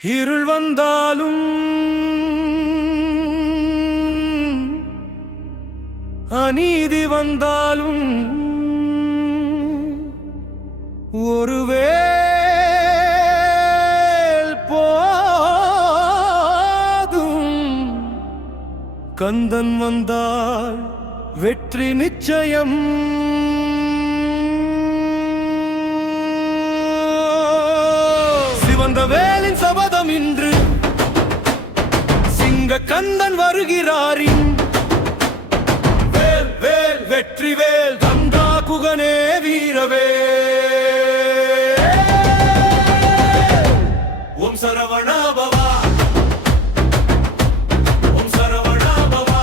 இருள் வந்தாலும் அநீதி வந்தாலும் ஒருவேல் போதும் கந்தன் வந்தால் வெற்றி நிச்சயம். சிவந்த வேலின் சபதம் இன்று சிங்க கந்தன் வருகிறாரின் வேல் வேல் வெற்றி வேல் கந்தா குகனே வீரவே. ஓம் சரவணா பவா, ஓம் சரவணா பவா.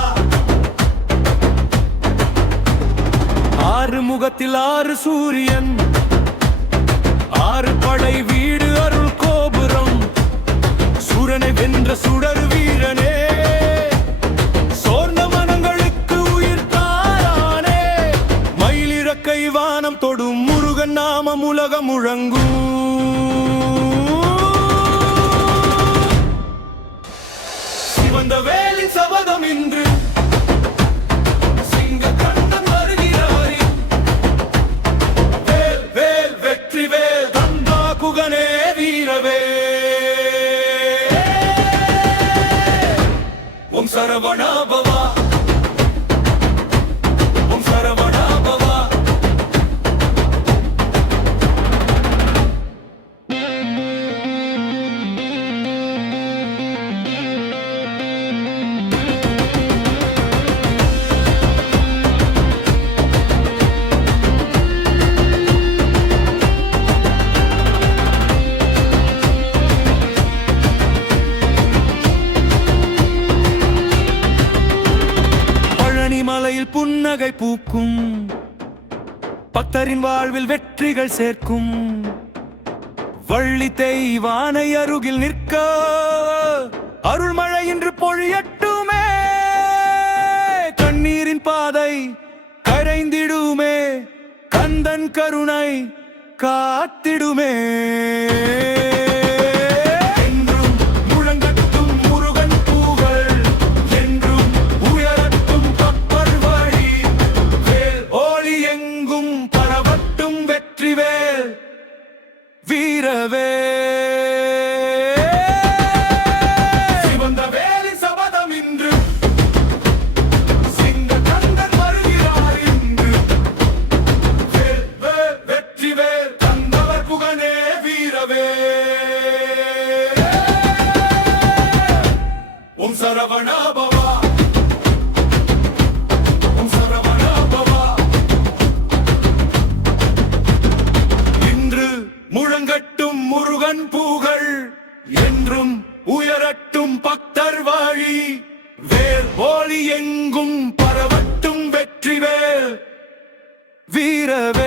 ஆறு முகத்தில் ஆறு சூரியன், ஆறு படை வீடு அருள் கோபுரம், சூரனை வென்ற சுடர் வீரனே, சோர்ந்த மனங்களுக்கு உயிர் தாரானே, மயிலிறக்கை வானம் தொடும் முருகன் நாமம் உலகம் முழங்கும். சிவந்த வேலின் சபதம் இன்று சிங்க கந்தன் வருகிறாரி, வேல் வேல் வெற்றி வேல் கந்தா குகனே வீரவே. ஓம் சரவணா பவா, ஓம் சரவணா பவா. மலையில் புன்னகை பூக்கும், பக்தரின் வாழ்வில் வெற்றிகள் சேர்க்கும், வள்ளி தெய்வானை அருகில் நிற்க அருள்மழை இன்று பொழியட்டுமே. கண்ணீரின் பாதை கரைந்திடுமே, கந்தன் கருணை காத்திடுமே. வீரவே சிவந்த வேலின் சபதம் இன்று சிங்க கந்தன் வருகிறார் இன்று, வேல் வேல் வெற்றி வேல் தந்தவர் குகனே வீரவே. ஓம் சரவணா பவா, ஓம் சரவணா பவா. இன்று முழங்கட்டும் முருகன் புகழ், என்றும் உயரட்டும் பக்தர் வாழி, வேல் ஒளி எங்கும் பரவட்டும் வெற்றி வேல் வீரவே.